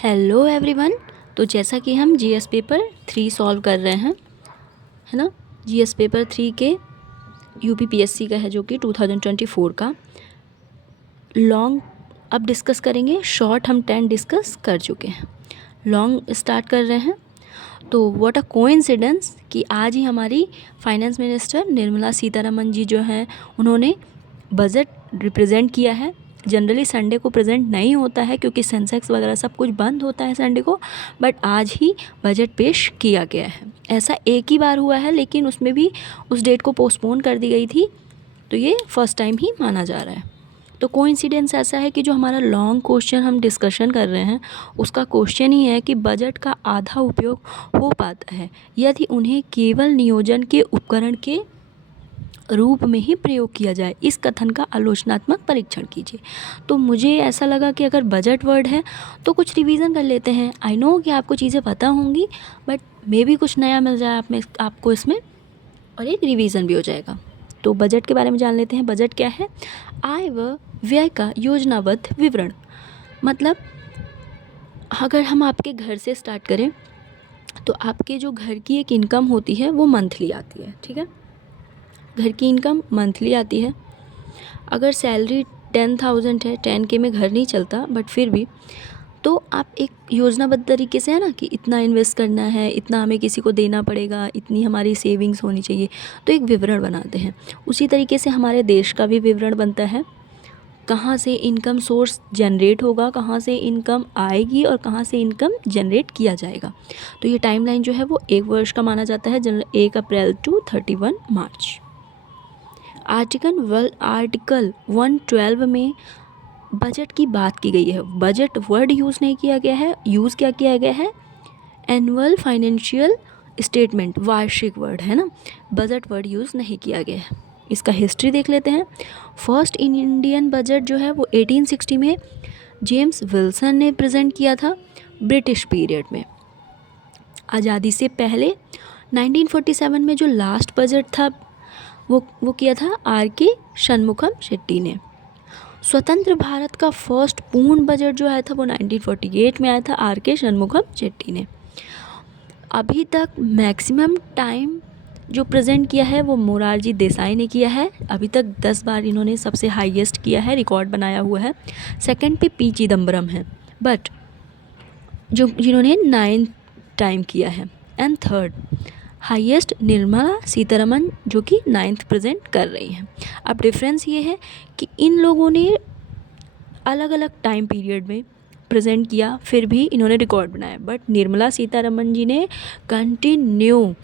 Hello everyone. तो जैसा कि हम जीएस पेपर 3 सॉल्व कर रहे हैं, है ना। जीएस पेपर 3 के यूपीपीएससी का है, जो कि 2024 का लॉन्ग अब डिस्कस करेंगे। शॉर्ट हम 10 डिस्कस कर चुके हैं, लॉन्ग स्टार्ट कर रहे हैं। तो व्हाट अ कोइंसिडेंस कि आज ही हमारी फाइनेंस मिनिस्टर निर्मला सीतारमन जी जो हैं, उन्होंने बजट रिप्रेजेंट किया है। जनरली संडे को प्रेजेंट नहीं होता है क्योंकि सेंसेक्स वगैरह सब कुछ बंद होता है संडे को, बट आज ही बजट पेश किया गया है। ऐसा एक ही बार हुआ है, लेकिन उसमें भी उस डेट को पोस्टपोन कर दी गई थी, तो ये फर्स्ट टाइम ही माना जा रहा है। तो कोइंसिडेंस ऐसा है कि जो हमारा लॉन्ग क्वेश्चन हम डिस्कशन कर रहे हैं, उसका क्वेश्चन ही है कि बजट का आधा उपयोग हो पाता है यदि उन्हें केवल नियोजन के उपकरण के रूप में ही प्रयोग किया जाए। इस कथन का आलोचनात्मक परीक्षण कीजिए। तो मुझे ऐसा लगा कि अगर बजट वर्ड है तो कुछ रिवीजन कर लेते हैं। आई नो कि आपको चीज़ें पता होंगी, बट मे भी कुछ नया मिल जाए आपको इसमें, और एक रिवीजन भी हो जाएगा। तो बजट के बारे में जान लेते हैं। बजट क्या है? आय व व्यय का योजनाबद्ध विवरण। मतलब अगर हम आपके घर से स्टार्ट करें तो आपके जो घर की एक इनकम होती है वो मंथली आती है, ठीक है। घर की इनकम मंथली आती है। अगर सैलरी 10,000 है, 10K में घर नहीं चलता, बट फिर भी तो आप एक योजनाबद्ध तरीके से, है ना, कि इतना इन्वेस्ट करना है, इतना हमें किसी को देना पड़ेगा, इतनी हमारी सेविंग्स होनी चाहिए, तो एक विवरण बनाते हैं। उसी तरीके से हमारे देश का भी विवरण बनता है। कहाँ से इनकम सोर्स जनरेट होगा, कहाँ से इनकम आएगी और कहाँ से इनकम जनरेट किया जाएगा। तो ये टाइमलाइन जो है वो 1 वर्ष का माना जाता है, 1 अप्रैल टू 31 मार्च। आर्टिकल 112 में बजट की बात की गई है। बजट वर्ड यूज़ नहीं किया गया है, यूज़ क्या किया गया है? एनुअल फाइनेंशियल स्टेटमेंट, वार्षिक वर्ड है ना, बजट वर्ड यूज़ नहीं किया गया है। इसका हिस्ट्री देख लेते हैं। फर्स्ट इन इंडियन बजट जो है वो 1860 में जेम्स विल्सन ने प्रेजेंट किया था, ब्रिटिश पीरियड में। आज़ादी से पहले 1947 में जो लास्ट बजट था वो किया था R.K. षणमुखम शेट्टी ने। स्वतंत्र भारत का फर्स्ट पूर्ण बजट जो आया था वो 1948 में आया था, R.K. षणमुखम शेट्टी ने। अभी तक मैक्सिमम टाइम जो प्रेजेंट किया है वो मोरारजी देसाई ने किया है। अभी तक 10 बार इन्होंने सबसे हाईएस्ट किया है, रिकॉर्ड बनाया हुआ है। सेकंड पे P. चिदम्बरम है, बट जिन्होंने 9 टाइम किया है। And third highest Nirmala Sitharaman, जो कि 9th प्रेजेंट कर रही हैं। अब डिफरेंस ये है कि इन लोगों ने अलग अलग टाइम पीरियड में प्रेजेंट किया, फिर भी इन्होंने रिकॉर्ड बनाया, बट निर्मला सीतारमन जी ने कंटिन्यू,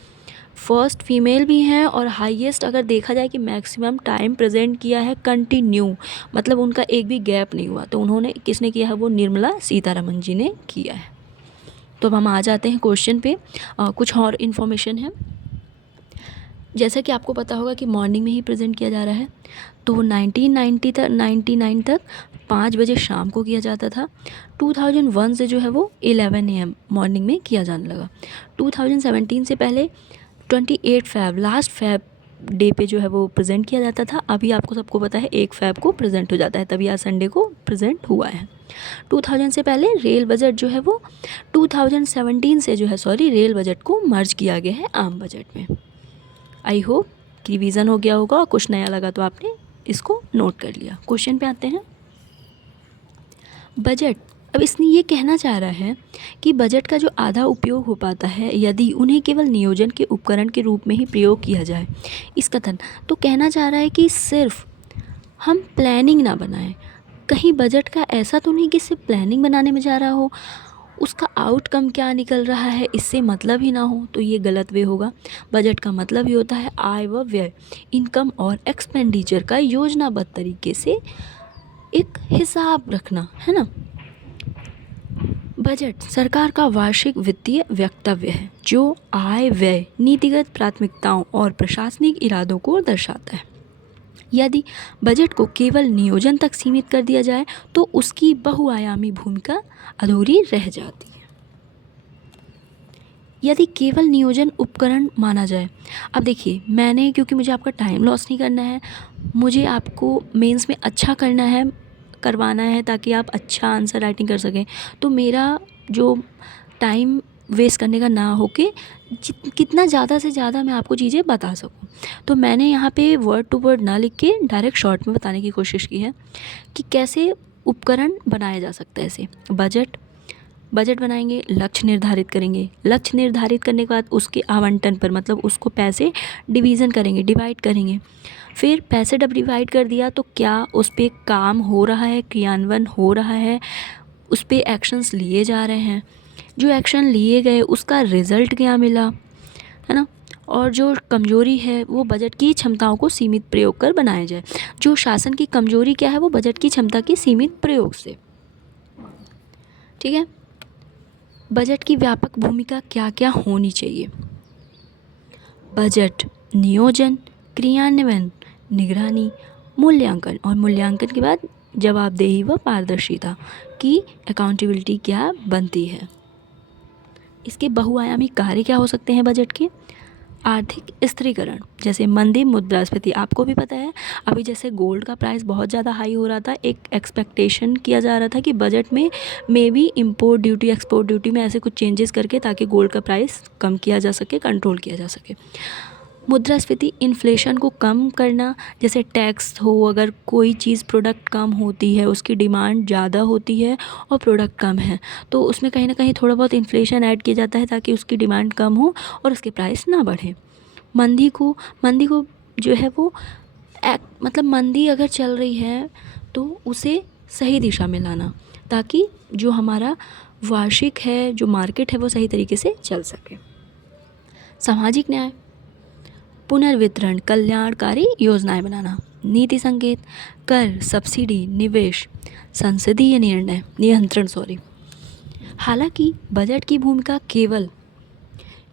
फर्स्ट फीमेल भी हैं और हाईएस्ट अगर देखा जाए कि मैक्सिमम टाइम प्रेजेंट किया है कंटिन्यू, मतलब उनका एक भी गैप नहीं हुआ। तो उन्होंने, किसने किया है? वो निर्मला सीतारमन जी ने किया है। तो अब हम आ जाते हैं क्वेश्चन पे। कुछ और इन्फॉर्मेशन है। जैसा कि आपको पता होगा कि मॉर्निंग में ही प्रेजेंट किया जा रहा है, तो 1999 तक 5 बजे शाम को किया जाता था। 2001 से जो है वो 11 AM मॉर्निंग में किया जाने लगा। 2017 से पहले 28 फ़ैब, लास्ट फ़ैब डे पे जो है वो प्रेजेंट किया जाता था। अभी आपको सबको पता है 1 फ़ैब को प्रेजेंट हो जाता है, तभी आज संडे को प्रेजेंट हुआ है। 2000 से पहले रेल बजट जो है वो 2017 से जो है, रेल बजट को मर्ज किया गया है आम बजट में। आई होप कि रिवीजन हो गया होगा, और कुछ नया लगा तो आपने इसको नोट कर लिया। क्वेश्चन पे आते हैं। बजट, अब इसने ये कहना चाह रहा है कि बजट का जो आधा उपयोग हो पाता है यदि उन्हें केवल नियोजन के उपकरण के रूप में ही प्रयोग किया जाए। इस कथन तो कहना चाह रहा है कि सिर्फ हम प्लानिंग ना बनाएं। कहीं बजट का ऐसा तो नहीं कि सिर्फ प्लानिंग बनाने में जा रहा हो, उसका आउटकम क्या निकल रहा है इससे मतलब ही ना हो, तो ये गलत वे होगा। बजट का मतलब ही होता है आय व व्यय, इनकम और एक्सपेंडिचर का योजनाबद्ध तरीके से एक हिसाब रखना, है ना। बजट सरकार का वार्षिक वित्तीय वक्तव्य है जो आय व्यय, नीतिगत प्राथमिकताओं और प्रशासनिक इरादों को दर्शाता है। यदि बजट को केवल नियोजन तक सीमित कर दिया जाए तो उसकी बहुआयामी भूमिका अधूरी रह जाती है। यदि केवल नियोजन उपकरण माना जाए, अब देखिए, मैंने, क्योंकि मुझे आपका टाइम लॉस नहीं करना है, मुझे आपको मेंस में अच्छा करना है, करवाना है ताकि आप अच्छा आंसर राइटिंग कर सकें। तो मेरा जो टाइम वेस्ट करने का ना हो कि कितना ज़्यादा से ज़्यादा मैं आपको चीज़ें बता सकूं। तो मैंने यहाँ पे वर्ड टू वर्ड ना लिख के डायरेक्ट शॉर्ट में बताने की कोशिश की है कि कैसे उपकरण बनाया जा सकता है। ऐसे बजट बनाएंगे, लक्ष्य निर्धारित करेंगे, लक्ष्य निर्धारित करने के बाद उसके आवंटन पर मतलब उसको पैसे डिवीज़न करेंगे, डिवाइड करेंगे। फिर पैसे जब डिवाइड कर दिया तो क्या उस पर काम हो रहा है, क्रियान्वयन हो रहा है, उस पर एक्शंस लिए जा रहे हैं, जो एक्शन लिए गए उसका रिज़ल्ट क्या मिला, है ना। और जो कमजोरी है वो बजट की क्षमताओं को सीमित प्रयोग कर बनाया जाए। जो शासन की कमजोरी क्या है वो बजट की क्षमता के सीमित प्रयोग से। ठीक है। बजट की व्यापक भूमिका क्या क्या होनी चाहिए। बजट नियोजन, क्रियान्वयन, निगरानी, मूल्यांकन, और मूल्यांकन के बाद जवाबदेही व पारदर्शिता की अकाउंटेबिलिटी क्या बनती है। इसके बहुआयामी कार्य क्या हो सकते हैं बजट के। आर्थिक स्थिरीकरण, जैसे मंदी, मुद्रास्फीति, आपको भी पता है अभी जैसे गोल्ड का प्राइस बहुत ज़्यादा हाई हो रहा था, एक एक्सपेक्टेशन किया जा रहा था कि बजट में may be import duty, export duty में ऐसे कुछ चेंजेस करके ताकि गोल्ड का प्राइस कम किया जा सके, कंट्रोल किया जा सके। मुद्रास्फीति, इन्फ्लेशन को कम करना, जैसे टैक्स हो, अगर कोई चीज़ प्रोडक्ट कम होती है, उसकी डिमांड ज़्यादा होती है और प्रोडक्ट कम है तो उसमें कहीं ना कहीं थोड़ा बहुत इन्फ्लेशन ऐड किया जाता है ताकि उसकी डिमांड कम हो और उसके प्राइस ना बढ़े। मंदी को जो है वो मतलब मंदी अगर चल रही है तो उसे सही दिशा में लाना ताकि जो हमारा वार्षिक है, जो मार्केट है वो सही तरीके से चल सके। सामाजिक न्याय, पुनर्वितरण, कल्याणकारी योजनाएं बनाना, नीति संकेत, कर, सब्सिडी, निवेश, संसदीय निर्णय नियंत्रण। हालांकि बजट की भूमिका केवल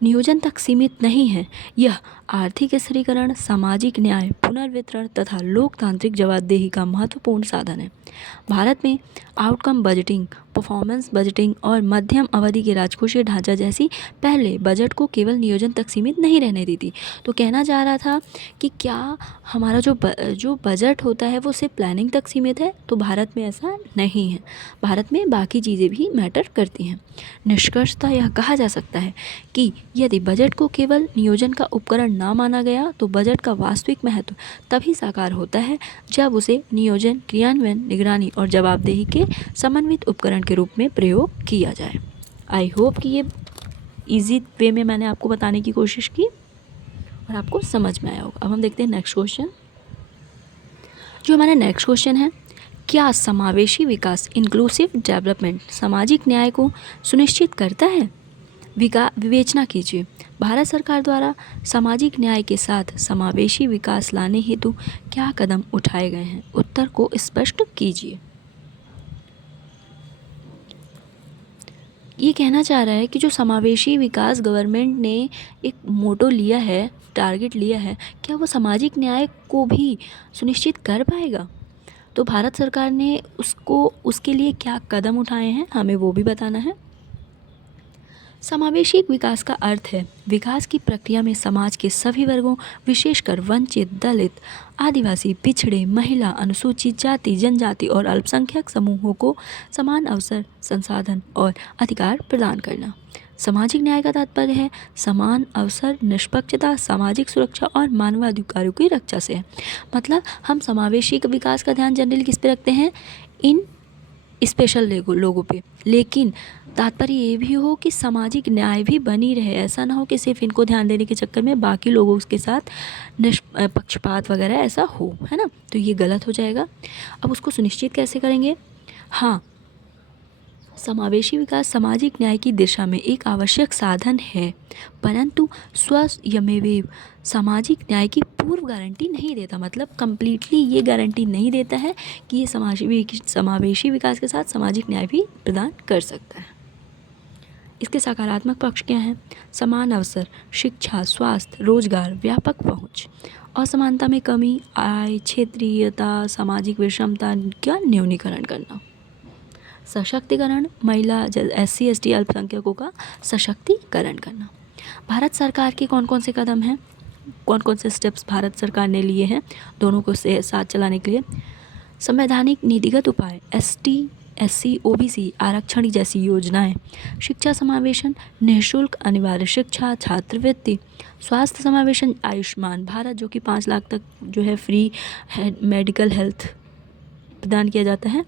नियोजन तक सीमित नहीं है, यह आर्थिक स्थिरीकरण, सामाजिक न्याय, पुनर्वितरण तथा लोकतांत्रिक जवाबदेही का महत्वपूर्ण साधन है। भारत में आउटकम बजटिंग, परफॉर्मेंस बजटिंग और मध्यम अवधि के राजकोषीय ढांचा जैसी पहले बजट को केवल नियोजन तक सीमित नहीं रहने दी थी। तो कहना जा रहा था कि क्या हमारा जो बजट होता है वो सिर्फ प्लानिंग तक सीमित है, तो भारत में ऐसा नहीं है। भारत में बाकी चीज़ें भी मैटर करती हैं। निष्कर्षतः यह कहा जा सकता है कि यदि बजट को केवल नियोजन का उपकरण ना माना गया तो बजट का वास्तविक महत्व तभी साकार होता है जब उसे नियोजन, क्रियान्वयन, निगरानी और जवाबदेही के समन्वित उपकरण के रूप में प्रयोग किया जाए। आई होप कि ये इजी वे में मैंने आपको बताने की कोशिश की और आपको समझ में आया होगा। अब हम देखते हैं नेक्स्ट क्वेश्चन। जो हमारा नेक्स्ट क्वेश्चन है, क्या समावेशी विकास, इंक्लूसिव डेवलपमेंट, सामाजिक न्याय को सुनिश्चित करता है। विवेचना कीजिए। भारत सरकार द्वारा सामाजिक न्याय के साथ समावेशी विकास लाने हेतु क्या कदम उठाए गए हैं। उत्तर को स्पष्ट कीजिए। ये कहना चाह रहा है कि जो समावेशी विकास गवर्नमेंट ने एक मोटो लिया है, टारगेट लिया है, क्या वो सामाजिक न्याय को भी सुनिश्चित कर पाएगा। तो भारत सरकार ने उसके लिए क्या कदम उठाए हैं हमें वो भी बताना है। समावेशी विकास का अर्थ है विकास की प्रक्रिया में समाज के सभी वर्गों, विशेषकर वंचित, दलित, आदिवासी, पिछड़े, महिला, अनुसूचित जाति, जनजाति और अल्पसंख्यक समूहों को समान अवसर, संसाधन और अधिकार प्रदान करना। सामाजिक न्याय का तात्पर्य है समान अवसर, निष्पक्षता, सामाजिक सुरक्षा और मानवाधिकारों की रक्षा से है। मतलब हम समावेशी विकास का ध्यान जनरली किस पे रखते हैं, इन स्पेशल लोगों पे, लेकिन तात्पर्य ये भी हो कि सामाजिक न्याय भी बनी रहे। ऐसा ना हो कि सिर्फ इनको ध्यान देने के चक्कर में बाकी लोगों के साथ पक्षपात वगैरह ऐसा हो, है ना, तो ये गलत हो जाएगा। अब उसको सुनिश्चित कैसे करेंगे। हाँ, समावेशी विकास सामाजिक न्याय की दिशा में एक आवश्यक साधन है, परंतु स्वयमेव सामाजिक न्याय की पूर्व गारंटी नहीं देता। मतलब कंप्लीटली ये गारंटी नहीं देता है कि ये समावेशी विकास के साथ सामाजिक न्याय भी प्रदान कर सकता है। इसके सकारात्मक पक्ष क्या हैं। समान अवसर, शिक्षा, स्वास्थ्य, रोजगार, व्यापक पहुंच, असमानता में कमी, आय, क्षेत्रीयता, सामाजिक विषमता का न्यूनीकरण करना, सशक्तिकरण, महिला, SC ST अल्पसंख्यकों का सशक्तिकरण करना। भारत सरकार के कौन कौन से कदम हैं, कौन कौन से स्टेप्स भारत सरकार ने लिए हैं दोनों को साथ चलाने के लिए। संवैधानिक नीतिगत उपाय, ST SC OBC आरक्षण जैसी योजनाएं, शिक्षा समावेशन, निःशुल्क अनिवार्य शिक्षा, छात्रवृत्ति, स्वास्थ्य समावेशन, आयुष्मान भारत जो कि 5 लाख तक जो है फ्री मेडिकल हेल्थ प्रदान किया जाता है,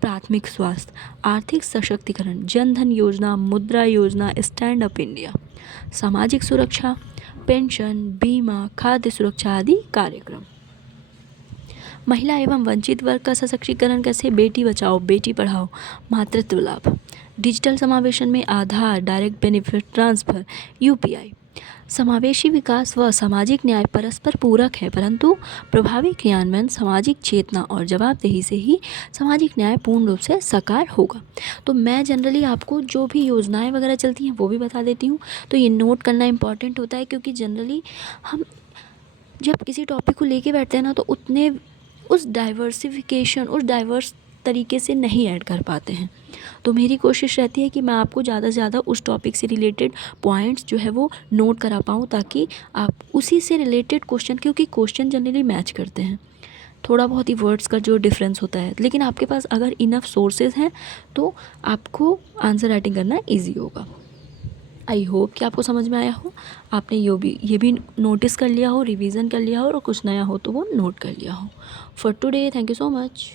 प्राथमिक स्वास्थ्य, आर्थिक सशक्तिकरण, जन धन योजना, मुद्रा योजना, स्टैंड अप इंडिया, सामाजिक सुरक्षा, पेंशन, बीमा, खाद्य सुरक्षा आदि कार्यक्रम। महिला एवं वंचित वर्ग का सशक्तिकरण कैसे, बेटी बचाओ बेटी पढ़ाओ, मातृत्व लाभ, डिजिटल समावेशन में आधार, डायरेक्ट बेनिफिट ट्रांसफ़र, UPI। समावेशी विकास व सामाजिक न्याय परस्पर पूरक है, परंतु प्रभावी क्रियान्वयन, सामाजिक चेतना और जवाबदेही से ही सामाजिक न्याय पूर्ण रूप से साकार होगा। तो मैं जनरली आपको जो भी योजनाएं वगैरह चलती हैं वो भी बता देती हूँ। तो ये नोट करना इम्पॉर्टेंट होता है, क्योंकि जनरली हम जब किसी टॉपिक को लेके बैठते हैं ना, तो उतने उस डाइवर्स तरीके से नहीं ऐड कर पाते हैं। तो मेरी कोशिश रहती है कि मैं आपको ज़्यादा से ज़्यादा उस टॉपिक से रिलेटेड पॉइंट्स जो है वो नोट करा पाऊँ, ताकि आप उसी से रिलेटेड क्वेश्चन, क्योंकि क्वेश्चन जनरली मैच करते हैं, थोड़ा बहुत ही वर्ड्स का जो डिफरेंस होता है, लेकिन आपके पास अगर इनफ सोर्सेज हैं तो आपको आंसर राइटिंग करना ईजी होगा। आई होप कि आपको समझ में आया हो, आपने ये भी नोटिस कर लिया हो, रिवीजन कर लिया हो, और कुछ नया हो तो वो नोट कर लिया हो। For today thank you so much.